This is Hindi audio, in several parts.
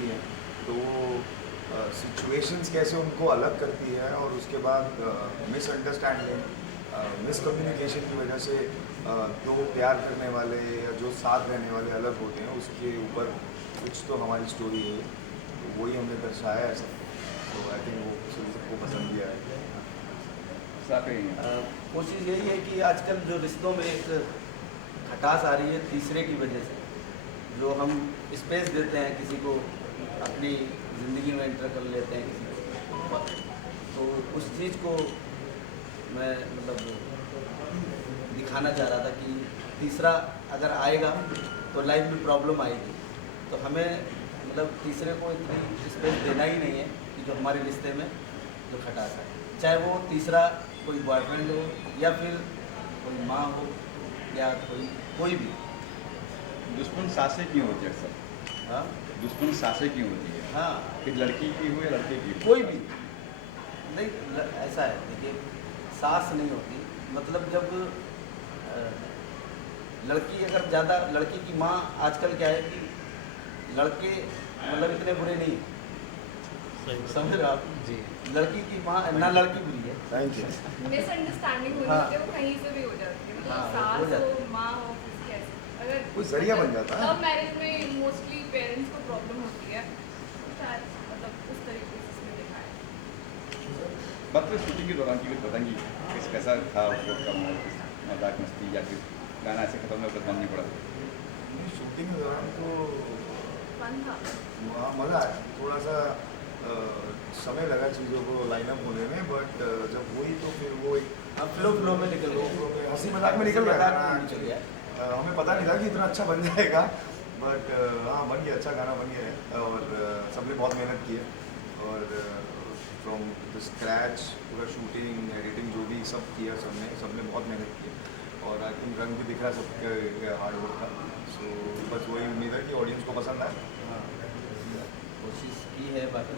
होती हैं तो वो सिचुएशंस कैसे उनको अलग करती है, और उसके बाद मिसअंडरस्टैंडिंग मिसकम्युनिकेशन की वजह से दो प्यार करने वाले या जो साथ रहने वाले अलग होते हैं, उसके ऊपर कुछ तो हमारी स्टोरी है, तो वही हमने दर्शाया है सब। तो आई थिंक वो सबको पसंद किया है। कोशिश यही है कि आजकल जो रिश्तों में एक खटास आ रही है तीसरे की वजह से, जो हम स्पेस देते हैं किसी को, अपनी ज़िंदगी में एंटर कर लेते हैं किसी को, तो उस चीज़ को मैं मतलब दिखाना चाह रहा था कि तीसरा अगर आएगा तो लाइफ में प्रॉब्लम आएगी, तो हमें मतलब तीसरे को इतनी स्पेस देना ही नहीं है कि जो हमारे रिश्ते में जो खटास आए, चाहे वो तीसरा कोई बॉयफ्रेंड हो या फिर कोई माँ हो या कोई भी। दुश्मन सासें क्यों होती है अक्सर? हाँ दुश्मन सासें क्यों होती है? हाँ, कि लड़की की हो या लड़के की हो? कोई भी नहीं, ऐसा है, देखिए सास नहीं होती, मतलब जब लड़की अगर ज़्यादा, लड़की की माँ आजकल क्या है कि लड़के मतलब इतने बुरे नहीं हैं, समझ रहे हो आप जी। लड़की की माँ ना लड़की बुरी है। Thank you. मिसअंडरस्टैंडिंग हो हाँ। जाती है, वो कहीं से भी हो जाती है, मतलब हाँ, हो सास जाती हो माँ हो किसी कैसे, अगर कोई जरिया बन जाता है। लव मैरिज में मोस्टली पेरेंट्स को प्रॉब्लम होती है, तो शायद मतलब उस तरीके से इसमें दिखाया है। बात तो शूटिंग के दौरान की कुछ बताएंगी कैसा था उस वक्त का मजाक मस्ती, या फिर गाना ऐसे खत्म होकर बंद नहीं पड़ा? शूटिंग के दौरान तो फन था। वहाँ मज़ा आया, थोड़ा सा समय लगा चीज़ों को लाइनअप होने में, बट जब हुई तो फिर वो एक अब फ्लो में निकल गए, हंसी मजाक में निकल गया मजाक गाना। में निकल गया। हमें पता नहीं था कि इतना अच्छा बन जाएगा, बट हाँ बन गया, अच्छा गाना बन गया है, और सबने बहुत मेहनत की है, और फ्रॉम द स्क्रैच पूरा शूटिंग एडिटिंग जो भी सब किया सबने बहुत मेहनत की है, और आई थिंक रंग भी दिख रहा है सबके हार्डवर्क का। सो बस वही उम्मीद है कि ऑडियंस को पसंद आए। हाँ, कोशिश की है, बाकी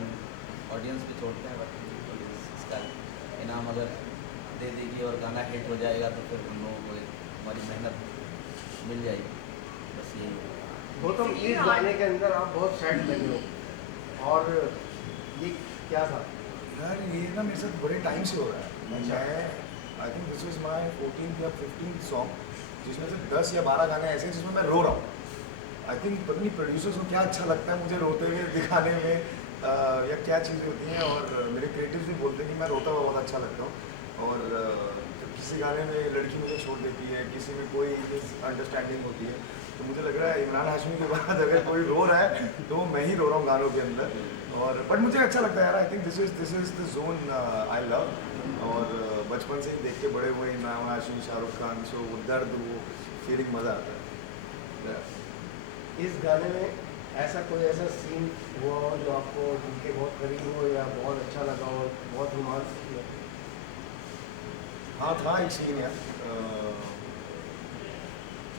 ऑडियंस पे छोड़ते हैं, बाकी ऑडियंस इसका इनाम अगर दे देगी और गाना हिट हो जाएगा तो फिर उन लोगों को हमारी मेहनत मिल जाएगी, बस यही है। गौतम, इस गाने के अंदर आप बहुत सैड लगे हो, और ये क्या था? यार ये ना मेरे साथ बड़े टाइम से हो रहा है। मैं I think this is my 14th या 15th सॉन्ग, जिसमें से 10 या 12 गाने ऐसे हैं जिसमें मैं रो रहा हूँ। आई थिंक पता नहीं प्रोड्यूसर्स को क्या अच्छा लगता है मुझे रोते हुए दिखाने में, या क्या चीज़ें होती हैं, और मेरे क्रिएटिव्स भी बोलते हैं कि मैं रोता हुआ बहुत अच्छा लगता हूँ। और जब किसी गाने में लड़की मुझे छोड़ देती है, किसी में कोई मिसअंडरस्टैंडिंग होती है, तो मुझे लग रहा है इमरान हाशमी के बाद अगर कोई रो रहा है तो मैं ही रो रहा हूँ गानों के अंदर। और बट मुझे अच्छा लगता है यार, I think this is the zone I love, और बचपन से ही देख के बड़े हुए इमरान हाशमी, शाहरुख खान, सो वो दर्द, वो फीलिंग, मज़ा आता है। इस गाने में ऐसा कोई ऐसा सीन हुआ हो जो आपको दिल के बहुत करीब हो या बहुत अच्छा लगा हो, बहुत रोमांस किया? हाँ था एक सीन यार,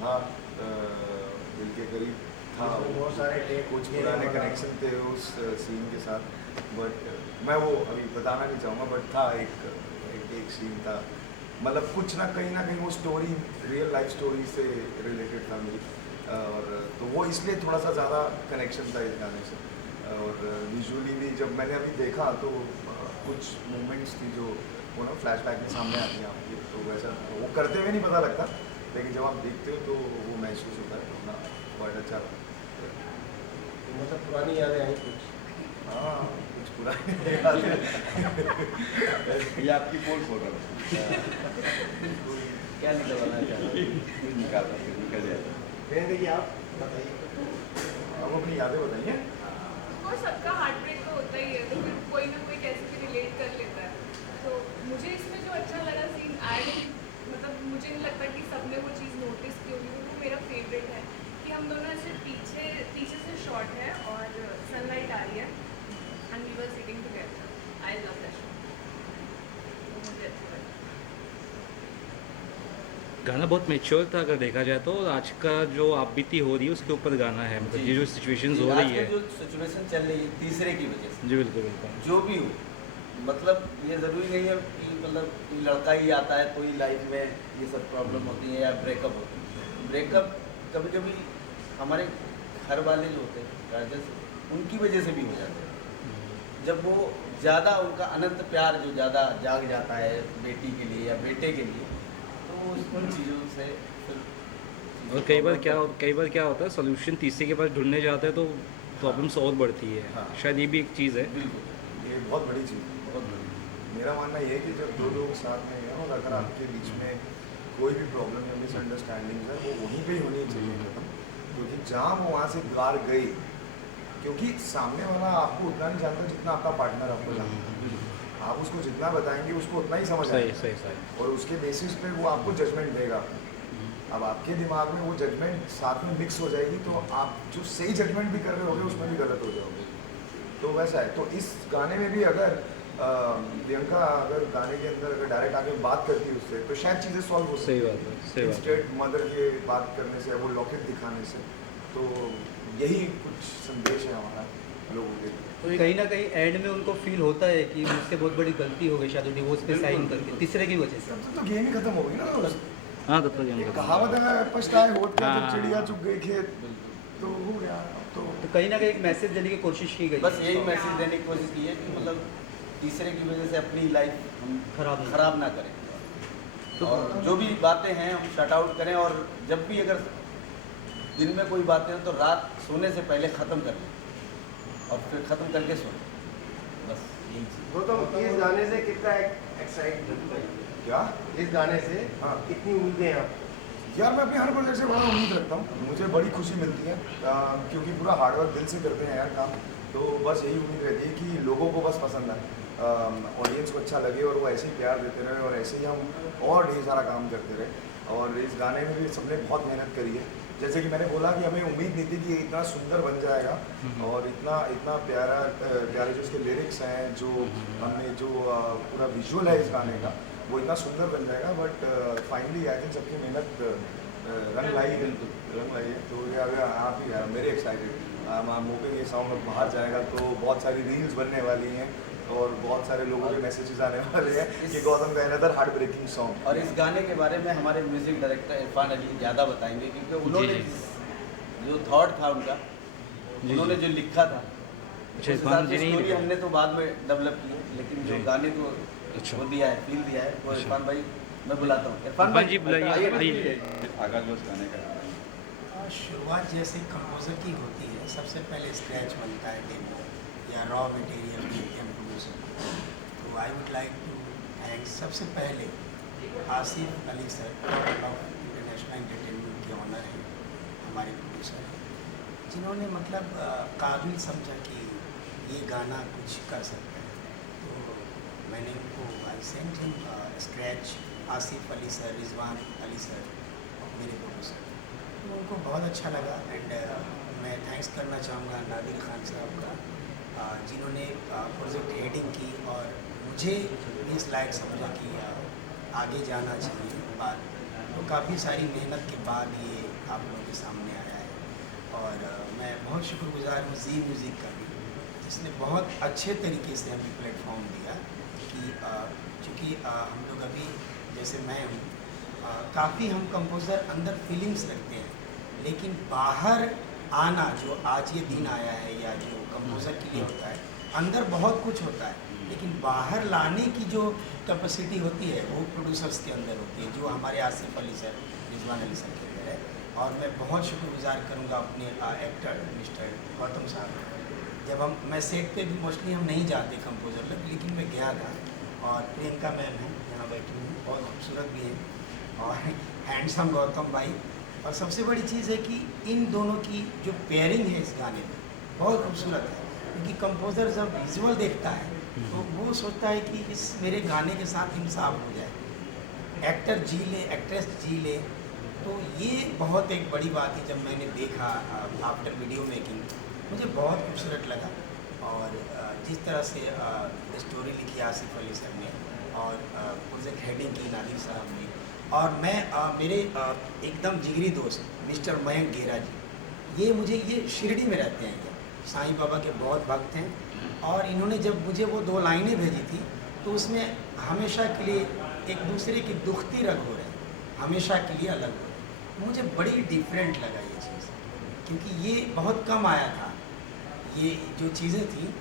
था दिल के करीब था, इसमें बहुत सारे टेक कुछ पुराने कनेक्शन थे उस सीन के साथ, बट मैं वो अभी बताना नहीं चाहूँगा, बट था एक सीन था, मतलब कुछ ना कहीं वो स्टोरी रियल लाइफ स्टोरी से रिलेटेड था मेरी, और तो वो इसलिए थोड़ा सा ज़्यादा कनेक्शन था इस गाने से। और विजुअली भी जब मैंने अभी देखा तो कुछ मोमेंट्स थी जो वो ना फ्लैशबैक में सामने आती हैं आपके, तो वैसा वो करते हुए नहीं पता लगता, लेकिन जब आप देखते हो तो वो महसूस होता है, तो ना बहुत अच्छा। मतलब पुरानी यादें आई कुछ? हाँ कुछ पुराने याद है। ये आपकी पोल खोल रहा है। क्या निकलवाना चाहते हैं? कुछ निकल जाएगा। कहने देखिए, आप बताइए। हम अपनी यादें बताइए। और सबका हार्ट ब्रेक तो होता ही है, तो फिर कोई ना कोई कैसे भी रिलेट कर लेता है। तो मुझे इसमें जो अच्छा लगा सीन, आई मतलब मुझे नहीं लगता कि सबने वो चीज़ नोटिस की होगी, वो मेरा फेवरेट है कि हम दोनों ऐसे पीछे से शॉट है और सनलाइट आ रही है and we were sitting together. I love that shot, मुझे अच्छा लगा। गाना बहुत मेच्योर था अगर देखा जाए तो, आज का जो आप बीती हो रही है उसके ऊपर गाना है, मतलब ये जो सिचुएशंस हो रही है, जो सिचुएशन चल रही है तीसरे की वजह से, जी बिल्कुल बिल्कुल, जो भी हो, मतलब ये ज़रूरी नहीं है कि मतलब कोई लड़का ही आता है तो ही लाइफ में ये सब प्रॉब्लम होती है या ब्रेकअप होती है। ब्रेकअप कभी कभी हमारे घर वाले जो होते हैं गार्जियंस, उनकी वजह से भी हो जाते हैं। जब वो ज़्यादा उनका अनंत प्यार जो ज़्यादा जाग जाता है बेटी के लिए या बेटे के लिए, तो उन चीज़ों से फिर और कई बार क्या होता है, सोल्यूशन तीसरे के पास ढूंढने जाते हैं तो प्रॉब्लम्स और बढ़ती है। हाँ। शायद ये भी एक चीज़ है। बिल्कुल ये बहुत बड़ी चीज़ है। बहुत बड़ी। मेरा मानना ये है कि जब दो लोग साथ में हैं और अगर आपके बीच में कोई भी प्रॉब्लम या मिसअंडरस्टैंडिंग है वो वहीं पे ही होनी चाहिए खत्म, क्योंकि जहाँ वो वहाँ से दीवार गई, क्योंकि सामने वाला आपको उतना नहीं जानता जितना आपका पार्टनर आपको जानता है। आप उसको जितना बताएंगे उसको उतना ही समझ सही आएगा सही सही। और उसके बेसिस पे वो आपको जजमेंट देगा। अब आपके दिमाग में वो जजमेंट साथ में मिक्स हो जाएगी तो आप जो सही जजमेंट भी कर रहे होगे उसमें भी गलत हो जाओगे। तो वैसा है। तो इस गाने में भी अगर प्रियंका अगर गाने के अंदर अगर डायरेक्ट आके बात करती उससे तो शायद चीज़ें सॉल्व हो सही सकती बात है, सही बात है। इंस्टेड मदर के बात करने से वो लॉकेट दिखाने से। तो यही कुछ संदेश है हमारा लोगों के लिए। तो कहीं ना कहीं एंड में उनको फील होता है कि मुझसे बहुत बड़ी गलती हो गई शायद डिवोर्स पे साइन करके तीसरे की वजह से। तब तो गेम ही खत्म हो गई ना। हाँ तब तक एक कहावत है पछताए होत क्या जब हाँ। चिड़िया चुग गई खेत, बिल्कुल। तो हो गया। तो तो कहीं ना कहीं एक मैसेज देने की कोशिश की गई बस यही मैसेज देने की कोशिश की है कि मतलब तीसरे की वजह से अपनी लाइफ हम खराब ना करें। तो और जो भी बातें हैं हम शट आउट करें, और जब भी अगर दिन में कोई बातें हो तो रात सोने से पहले ख़त्म कर लें और फिर ख़त्म करके सोएं। बस यही चीज़। वो तो इस गाने से कितना एक्साइटेड क्या इस गाने से हाँ। कितनी उम्मीदें हैं आप? यार मैं अपने हर प्रोजेक्ट से बड़ा उम्मीद रखता हूँ, मुझे बड़ी खुशी मिलती है क्योंकि पूरा हार्डवर्क दिल से करते हैं यार काम। तो बस यही उम्मीद रहती है कि लोगों को बस पसंद आए, ऑडियंस को अच्छा लगे और वो ऐसे ही प्यार देते रहे और ऐसे ही हम और ढेर सारा काम करते रहे। और इस गाने में भी सबने बहुत मेहनत करी है। जैसे कि मैंने बोला कि हमें उम्मीद नहीं थी कि ये इतना सुंदर बन जाएगा और इतना प्यारे जो इसके लिरिक्स हैं, जो हमने जो पूरा विजुअल है इस गाने का वो इतना सुंदर बन जाएगा। बट फाइनली आई थिंक सबकी मेहनत रंग लाई है। तो ये अगर आप ही मेरे एक्साइटेड हम होपिंग ये सॉन्ग बाहर जाएगा तो बहुत सारी रील्स बनने वाली हैं और बहुत सारे लोगों के मैसेजेस आने वाले हैं कि गौतम का अनदर हार्ट ब्रेकिंग सॉन्ग। और इस गाने के बारे में हमारे म्यूज़िक डायरेक्टर इरफान अली ज़्यादा बताएंगे, क्योंकि उन्होंने जो थॉट था उनका, उन्होंने जो लिखा था उस हिसाब से स्टोरी हमने तो बाद में डेवलप की है, लेकिन जो गाने को वो दिया है, फील दिया है, वो इरफान भाई मैं बुलाता हूँ। इरफान भाई जी बुलाइए, आइए। आगाज उस गाने का शुरुआत जैसे कंपोज़र की होती है, सबसे पहले स्क्रैच बनता है डेमो या रॉ मटेरियल देते हैं प्रोड्यूसर को। तो I would like to thank सबसे पहले Asif Ali sir, international entertainment के ऑनर हैं, हमारे प्रोड्यूसर हैं, जिन्होंने मतलब काबिल समझा कि ये गाना कुछ कर सकता है। तो मैंने उनको I sent him scratch, Asif Ali sir, Rizwan Ali sir मेरे प्रोड्यूसर। तो उनको बहुत अच्छा लगा एंड मैं थैंक्स करना चाहूँगा नादिर खान साहब का, जिन्होंने प्रोजेक्ट हेडिंग की और मुझे इस लायक समझा कि आगे जाना चाहिए बात। तो काफ़ी सारी मेहनत के बाद ये आप लोगों के सामने आया है और मैं बहुत शुक्रगुजार हूँ जी म्यूज़िक का भी, जिसने बहुत अच्छे तरीके से हमें प्लेटफॉर्म दिया कि चूँकि हम लोग अभी जैसे मैं हूँ, काफ़ी हम कंपोज़र अंदर फीलिंग्स रखते हैं, लेकिन बाहर आना जो आज ये दिन आया है या जो कंपोज़र के लिए होता है, अंदर बहुत कुछ होता है, लेकिन बाहर लाने की जो कैपेसिटी होती है वो प्रोड्यूसर्स के अंदर होती है, जो हमारे आसिफ अली सर, रिजवान अली सर के अंदर है। और मैं बहुत शुक्रगुजार करूँगा अपने एक्टर मिस्टर गौतम साहब। जब मैं सेट पे भी मोस्टली हम नहीं जाते कंपोज़र लोग, लेकिन मैं गया था और प्रियंका मैम हैं यहाँ बैठी हुई, बहुत खूबसूरत भी है और हैंडसम गौतम भाई। और सबसे बड़ी चीज़ है कि इन दोनों की जो पेयरिंग है इस गाने में बहुत खूबसूरत है, क्योंकि कंपोज़र जब विजुअल देखता है तो वो सोचता है कि इस मेरे गाने के साथ इंसाफ हो जाए, एक्टर जी ले, एक्ट्रेस जी ले। तो ये बहुत एक बड़ी बात है। जब मैंने देखा आफ्टर वीडियो मेकिंग, मुझे बहुत खूबसूरत लगा। और जिस तरह से स्टोरी लिखी आसिफ अली सर ने और प्रोजेक्ट हेडिंग की नादिर साहब ने, और मैं मेरे एकदम जिगरी दोस्त मिस्टर मयंक गेरा जी, ये शिरडी में रहते हैं, साईं बाबा के बहुत भक्त हैं। और इन्होंने जब मुझे वो 2 लाइनें भेजी थी तो उसमें हमेशा के लिए एक दूसरे की दुखती रग हो रहे हैं, हमेशा के लिए अलग हो रहे हैं। मुझे बड़ी डिफरेंट लगा ये चीज़, क्योंकि ये बहुत कम आया था। ये जो चीज़ें थी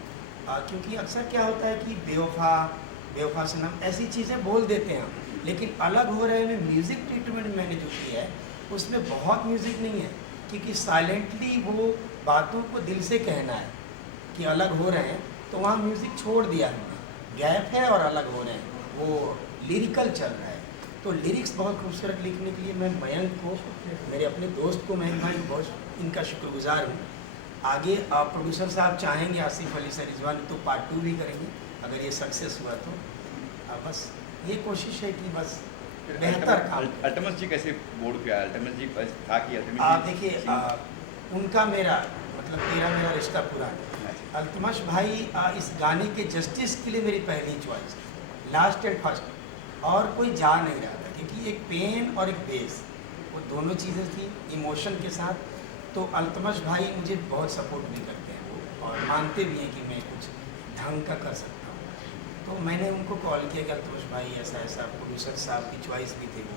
क्योंकि अक्सर क्या होता है कि बेवफा सनम ऐसी चीज़ें बोल देते हैं हम, लेकिन अलग हो रहे में म्यूज़िक ट्रीटमेंट मैंने जो किया है उसमें बहुत म्यूज़िक नहीं है, क्योंकि साइलेंटली वो बातों को दिल से कहना है कि अलग हो रहे हैं, तो वहाँ म्यूज़िक छोड़ दिया हमने, गैप है और अलग हो रहे हैं, वो लिरिकल चल रहा है। तो लिरिक्स बहुत खूबसूरत लिखने के लिए मैं मयंक को, मेरे अपने दोस्त को, मयंक भाई को बहुत इनका शुक्रगुजार हूँ। आगे प्रोड्यूसर साहब चाहेंगे आसिफ अली सर रिजवान तो पार्ट 2 भी करेंगे अगर ये सक्सेस हुआ तो। बस ये कोशिश है कि बस बेहतर काम। अल्तमस जी कैसे बोर्ड पे आया? अल्तमस जी था कि देखिए उनका मेरा मतलब मेरा रिश्ता पुराना। अल्तमश भाई इस गाने के जस्टिस के लिए मेरी पहली चॉइस, लास्ट एंड फर्स्ट, और कोई जा नहीं रहा था, क्योंकि एक पेन और एक बेस वो दोनों चीज़ें थी इमोशन के साथ। तो अल्तमश भाई मुझे बहुत सपोर्ट भी करते हैं वो, और मानते भी हैं कि मैं कुछ ढंग का कर सकता हूँ। तो मैंने उनको कॉल किया कि अल्तमश भाई ऐसा ऐसा, प्रोड्यूसर साहब की चॉइस भी थे वो,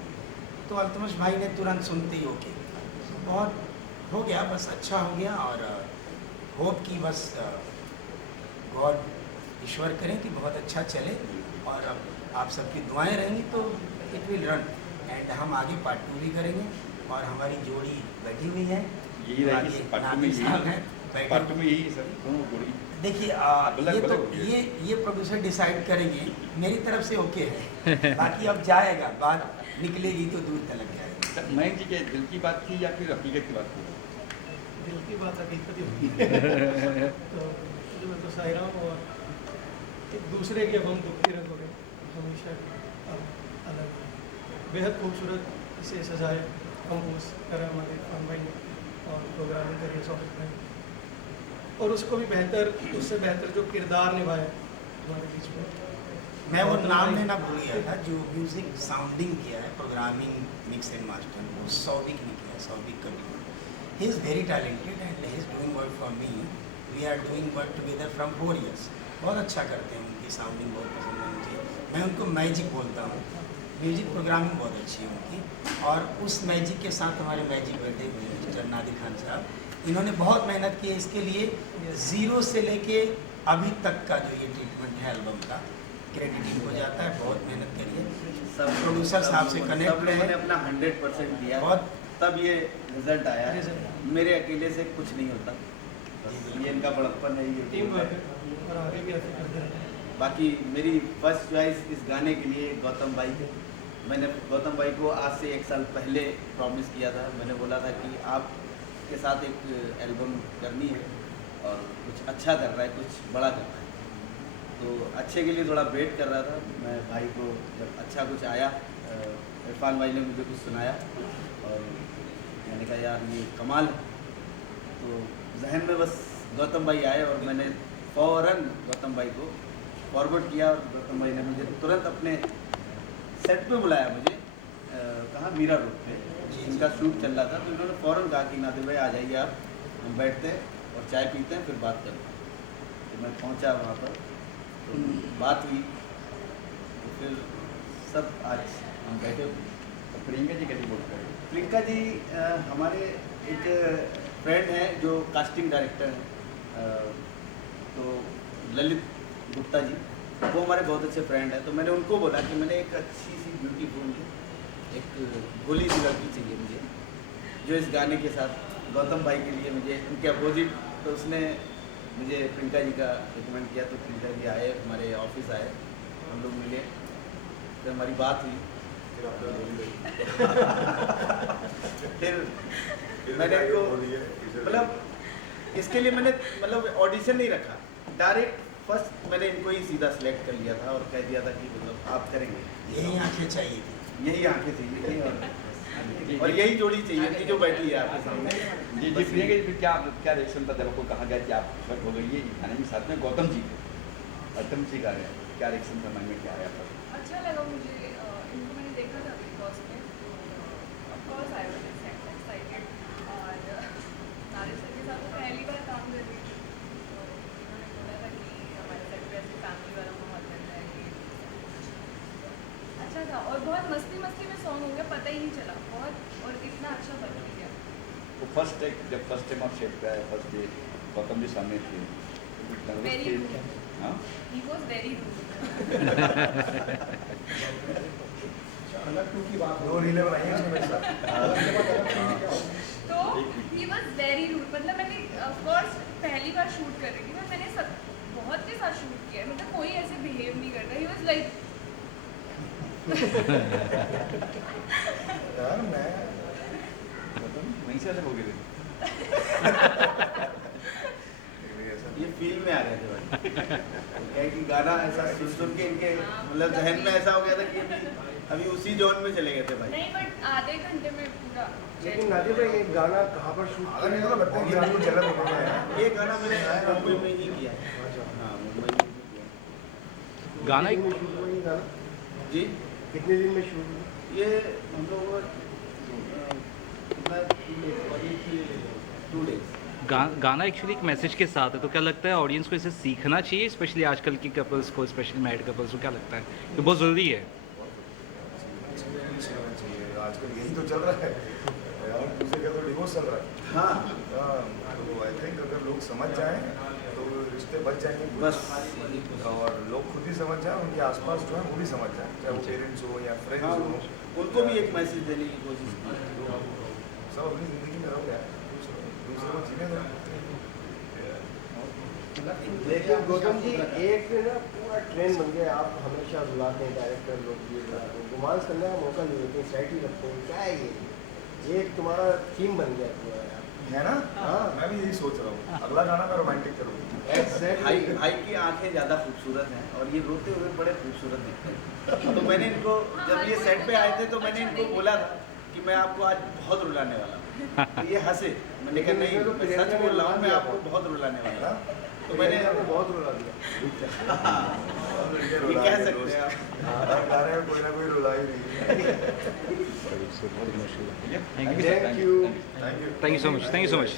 तो अल्तमश भाई ने तुरंत सुनते ही ओके, बहुत हो गया, बस अच्छा हो गया। और होप कि बस गॉड ईश्वर करें कि बहुत अच्छा चले, और अब आप सबकी दुआएं रहेंगी तो इट विल रन, एंड हम आगे पार्ट 2 भी करेंगे। और हमारी जोड़ी बैठी हुई है, यही रहेगी पार्ट 2 में, यही सर दोनों जोड़ी। देखिए ये प्रोड्यूसर डिसाइड करेंगे, मेरी तरफ से ओके है, बाकी अब जाएगा, बात निकलेगी तो दूर तक जाएगी। मयंक जी के दिल की बात थी या फिर हकीकत की बात थी? दिल की बात हकीकत ही होती है। तो जो मैं तो शायरा हूँ, और एक दूसरे के अब हम दुखती रंग हो गए हमेशा अब अलग, बेहद खूबसूरत इसे सजाए कंपोज करा हमारे खान भाई ने, और प्रोग्रामिंग करी सॉफ्ट भाई, और उसको भी बेहतर, उससे बेहतर जो किरदार निभाया हमारे बीच में। मैं वो नाम लेना भूल गया था, जो म्यूज़िक साउंडिंग किया है, प्रोग्रामिंग मिक्स एंड मास्टर, वो सौबिक ने किया, सौबिक कभी। He is very talented and he is doing work for me, we are doing work together from 4 years। बहुत अच्छा करते हैं, उनकी साउंडिंग बहुत पसंद है मुझे, मैं उनको मैजिक बोलता हूँ। म्यूजिक प्रोग्रामिंग बहुत अच्छी है उनकी, और उस मैजिक के साथ हमारे मैजिक बैठे हुए हैं मिस्टर नादिर खान साहब, इन्होंने बहुत मेहनत की है इसके लिए, 0 से लेके अभी तक का जो ये ट्रीटमेंट है एल्बम का, क्रेडिटिंग हो जाता है, बहुत मेहनत करिए। सब प्रोड्यूसर साहब से कनेक्ट सब लोगों ने अपना 100% दिया, बहुत, तब ये रिजल्ट आया है। मेरे अकेले से कुछ नहीं होता, ये इनका बड़प्पन है, ये टीम वर्क है, और आगे भी ऐसे करते रहना। बाकी मेरी फर्स्ट चॉइस इस गाने के लिए गौतम भाई थे। मैंने गौतम भाई को आज से 1 साल पहले प्रॉमिस किया था, मैंने बोला था कि आपके साथ एक एल्बम करनी है, और कुछ अच्छा कर रहा है, कुछ बड़ा कर रहा है, तो अच्छे के लिए थोड़ा वेट कर रहा था मैं भाई को। जब अच्छा कुछ आया, इरफान भाई ने मुझे कुछ सुनाया, और मैंने कहा यार ये कमाल है, तो जहन में बस गौतम भाई आए, और मैंने फ़ौरन गौतम भाई को फॉरवर्ड किया, और गौतम भाई ने मुझे तुरंत अपने सेट पे बुलाया, मुझे कहाँ मीरा रोड पे इनका शूट चल रहा था, तो इन्होंने फ़ौरन कहा कि नादिर भाई आ जाइए आप, हम बैठते हैं और चाय पीते हैं, फिर बात करते हैं। तो मैं पहुँचा वहाँ पर, तो बात हुई, तो फिर सब आज हम बैठे हुए। तो प्रियंका जी कैसे बोल करें? प्रियंका जी हमारे एक फ्रेंड हैं जो कास्टिंग डायरेक्टर हैं, तो ललित गुप्ता जी, वो हमारे बहुत अच्छे फ्रेंड हैं। तो मैंने उनको बोला कि मैंने एक अच्छी सी ब्यूटीफुल एक भोली सी लड़की चाहिए मुझे, जो इस गाने के साथ गौतम भाई के लिए मुझे उनके अपोजिट, तो उसने मुझे प्रियंका जी का रिकमेंड किया। तो प्रियंका जी आए, हमारे ऑफिस आए, हम लोग मिले, फिर हमारी बात हुई, फिर मैंने इनको मतलब इसके लिए मैंने मतलब ऑडिशन नहीं रखा, डायरेक्ट फर्स्ट मैंने इनको ही सीधा सिलेक्ट कर लिया था और कह दिया था कि मतलब आप करेंगे। यही आंखें चाहिए थी, यही आंखें चाहिए थी, और यही जोड़ी चाहिए थी जो बैठी है आपके सामने। जी जी प्रियंका जी, फिर क्या रिएक्शन था जब आपको कहा गया कि आप सेलेक्ट हो गई है गाने के साथ में गौतम जी अल्तमश जी गा रहे हैं, क्या रिएक्शन था, मन में क्या आया था? अच्छा लगा मुझे, इनको मैंने देखा था बिग बॉस में, of course I was excited, और नादिर सर के साथ तो पहली बार काम कर रही थी, तो उन्होंने बोला था कि हमारे सेट पे ऐसे फैमिली वाला माहौल बनता है कि अच्छा था, और बहुत मस्ती मस्ती में सॉन्ग होंगे, पता ही नहीं चला बहुत, और इतना अच्छा बन गया। तो फर्स्ट टाइम आप सेट पे आए, फर्स्ट डे गौतम जी सामने थे nervous Very थे rude. हाँ He was very rude. अलग टू की बात 2 रीलें बनाई हैं उसने मेरे साथ। तो he was very rude. मतलब मैंने of course पहली बार शूट कर रही थी पर मैंने सब बहुत के साथ शूट किया है, मतलब कोई ऐसे बिहेव नहीं करता। He was like यार मैं गौतम वहीं से अलग हो गए थे ये फील में आ गए थे भाई क्या है कि गाना ऐसा सुन के इनके मतलब जहन में ऐसा हो गया था कि अभी उसी जोन में चले गए थे भाई। नहीं बट आधे घंटे में पूरा लेकिन नादिर भाई ये गाना कहाँ पर शूट अगर नहीं तो लगता है कि आपको जलन हो गया है। ये गाना मैंने मुंबई में ही किया है। हाँ मुंबई में ही किया गाना कितने दिन में शूट हुआ ये गाना? जी। कितने दिन में शूट हुआ? ये हम लोग 2 डेज। गाना एक्चुअली एक मैसेज के साथ है, तो क्या लगता है ऑडियंस को इसे सीखना चाहिए, स्पेशली आजकल की कपल्स को, स्पेशली मैरिड कपल्स को क्या लगता है ये बहुत ज़रूरी है? सीखना चाहिए, आजकल यही तो चल रहा है यार, दूसरे का तो डिवोर्स चल रहा है। हाँ तो आई थिंक अगर लोग समझ जाएं तो रिश्ते बच जाएंगे बस और लोग खुद ही समझ जाएं, उनके आसपास जो है वो भी समझ जाएं, चाहे वो पेरेंट्स हो या फ्रेंड्स हाँ हो, उनको भी एक मैसेज देने की कोशिश की। सब अपनी ज़िंदगी में रहो यार, दूसरे को जीने दो। लेकिन गौतम जी एक ना पूरा ट्रेंड बन गया, आप हमेशा बुलाते हैं डायरेक्टर लोग, ये बुलाते हैं, रोमांस करने का मौका नहीं देते, सेट ही रखते हैं, क्या है ये एक तुम्हारा थीम बन गया पूरा यार। है ना? हाँ। मैं भी यही सोच रहा हूँ, अगला गाना मैं रोमांटिक करूँगा। भाई भाई की आंखें ज़्यादा खूबसूरत हैं और ये रोते हुए बड़े खूबसूरत दिखते हैं। तो मैंने इनको जब ये सेट पे आए थे तो मैंने इनको बोला था कि मैं आपको आज बहुत रुलाने वाला हूँ। तो ये हंसे, मैंने कहा नहीं मैं सच बोल रहा हूँ, मैं आपको बहुत रुलाने वाला हूँ। तो मैंने बहुत रुला दिया। ये कह सकते हैं आप। हर गाने में कोई ना कोई रुला ही नहीं। Thank you thank you. Thank you. Thank you so much, thank you so much.